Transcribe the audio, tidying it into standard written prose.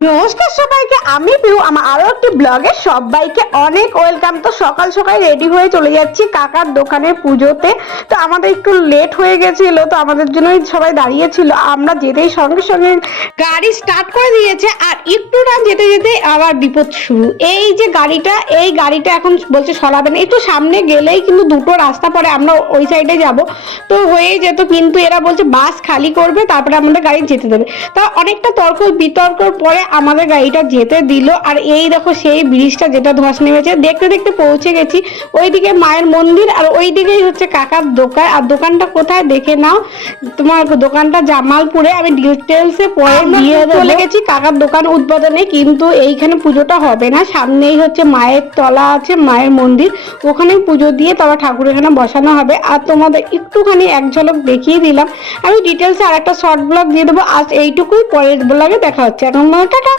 নমস্কার সবাইকে, আমি পিউ আমার আরো একটি ব্লগে সবাইকে অনেক ওয়েলকাম। তো সকাল সকাল রেডি হয়ে চলে যাচ্ছি কাকার দোকানে পুজোতে। তো আমাদের একটু লেট হয়ে গেছিল, তো আমাদের জন্যই সবাই দাঁড়িয়েছিল। আমরা যেতেই সঙ্গে সঙ্গে গাড়ি স্টার্ট করে দিয়েছে, আর একটু না যেতে যেতে আবার বিপদ শুরু। এই গাড়িটা এখন বলছে সরাবে না, একটু সামনে গেলেই কিন্তু দুটো রাস্তা পরে আমরা ওই সাইডে যাব, তো হয়ে যেত। কিন্তু এরা বলছে বাস খালি করবে, তারপরে আমাদের গাড়ি যেতে দেবে। তা অনেকটা তর্ক বিতর্কর পরে আমাদের গাড়িটা যেতে দিল। আর এই দেখো সেই ব্রিজটা যেটা ধস নেমেছে, দেখতে দেখতে পৌঁছে গেছি। ওইদিকে মায়ের মন্দির, আর ওইদিকেই হচ্ছে কাকার দোকান। আর দোকানটা কোথায় দেখে নাও, তোমার দোকানটা জামালপুরে। আমি ডিটেলসে পরে দিয়ে চলে গেছি কাকার দোকান উদ্বোধনে, কিন্তু এইখানে পুজোটা হবে না। সামনেই হচ্ছে মায়ের তলা আছে, মায়ের মন্দির, ওখানে পুজো দিয়ে তারপর ঠাকুর এখানে বসানো হবে। আর তোমাদের একটুখানি এক ঝলক দেখিয়ে দিলাম। আমি ডিটেলসে আর একটা শর্ট ব্লগ দিয়ে দেবো। আজ এইটুকুই, পরের ব্লগে দেখা হচ্ছে। এখন টাটা।